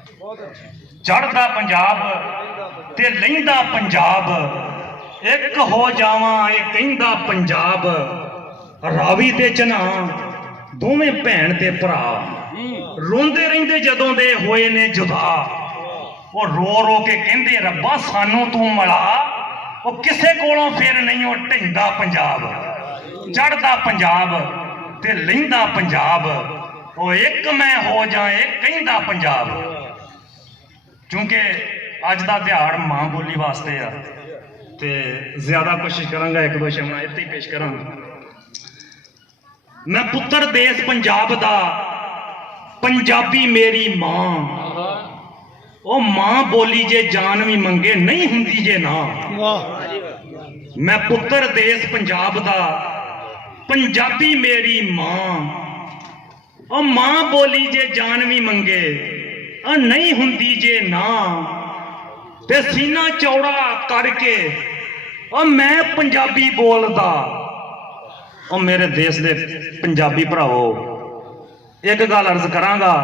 चढ़दा पंजाब ते लहिंदा पंजाब, एक हो जावां ये कहंदा पंजाब। रावी ते जना दोवें भैन ते भरा, रोंदे रहिंदे जदों दे होए ने जुदा। वो रो रो के कहंदे रब्बा सानू तू मिला, वो किसे कोलों फिर नहीं वो ढहिंदा पंजाब। चढ़दा पंजाब ते लहिंदा पंजाब, वो एक मैं हो जाए कहंदा पंजाब। क्योंकि अज का दिहाड़ मां बोली वास्ते आ ते ज्यादा कोशिश करांगा एक दो शब्द इत्थे ही पेश करां। मैं पुत्र देश पंजाब दा, पंजाबी मेरी मां। ओ मां बोली जे जान भी मंगे नहीं हुंदी जे ना। मैं पुत्र देश पंजाब दा, पंजाबी मेरी मां। ओ मां बोली जे जान भी मंगे नहीं हुंदी जे ना। ते सीना चौड़ा करके मैं पंजाबी बोलदा। और मेरे देश दे पंजाबी भरावो, एक गल अर्ज करांगा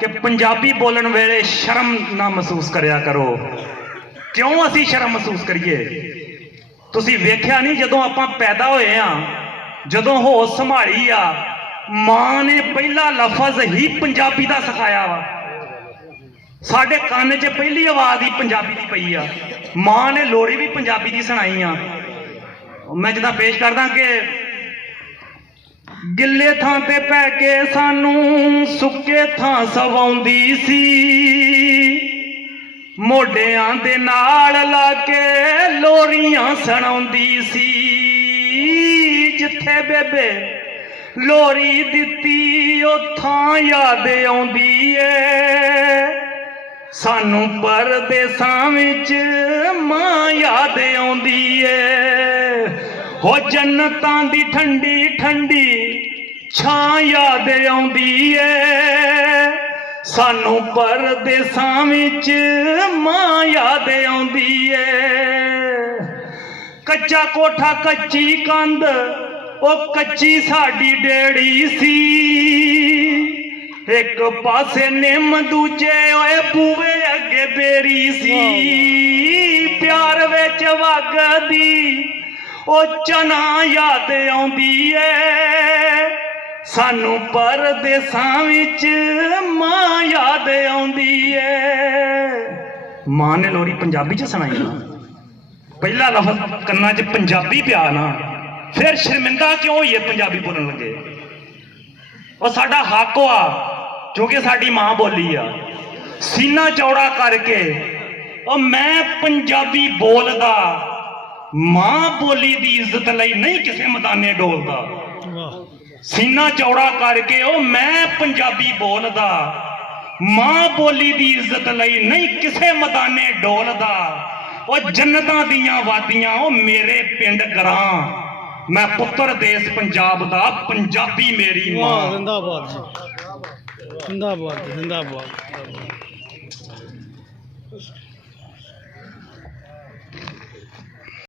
कि पंजाबी बोलण वेले शर्म ना महसूस करया करो। क्यों असी शर्म महसूस करिए? तुसी वेख्या नहीं जदों आपां पैदा होए आ, जदों होश संभाली आ, मां ने पहला लफज ही पंजाबी दा सिखाया वा। साडे कान च पहली आवाज ही पंजाबी दी पई आ। मां ने लोरी भी पंजाबी दी सुनाई आ। मैं जिदा पेश करदा कि गिले थां ते पै के सानू सुक्के थां सवाउंदी सी, मोढियां दे नाल ला के लोरियां सुणाउंदी सी। जिथे बेबे लोरी दित्ती उत्थां याद आउंदी ऐ, सानू परदेसां विच मां याद आउंदी ऐ। हो जन्नतां दी ठंडी ठंडी छां याद आउंदी ऐ, सानू परदेसां विच मां याद आउंदी ऐ। कच्चा कोठा कच्ची कंध ओ कच्ची साडी डेड़ी सी, एक पासे निम दूजे ओए बूवे अगे बेड़ी सी। प्यार विच वगदी ओ चना याद आउंदी ऐ, सानू परदेसां विच मां याद आउंदी ऐ। मां ने लोरी पंजाबी च सुनाई ना, पहला लफज कन्ना च पंजाबी पिया ना, फिर शर्मिंदा क्यों होइए पंजाबी बोलण लगे? और साडा हक आ क्योंकि साडी मां बोली आ। सीना चौड़ा करके और मैं पंजाबी बोलदा, मां बोली दी इज्जत लई नहीं किसे मैदाने डोलदा। सीना चौड़ा करके ओ मैं पंजाबी बोलदा, मां बोली दी इज्जत लई नहीं किसे मैदाने डोलदा। ओ जन्नतां दियां वादियां ओ मेरे पिंड ग्रां, मैं पुत्र देश पंजाब दा, पंजाबी मेरी मां। जिंदाबाद जिंदाबाद जिंदाबाद।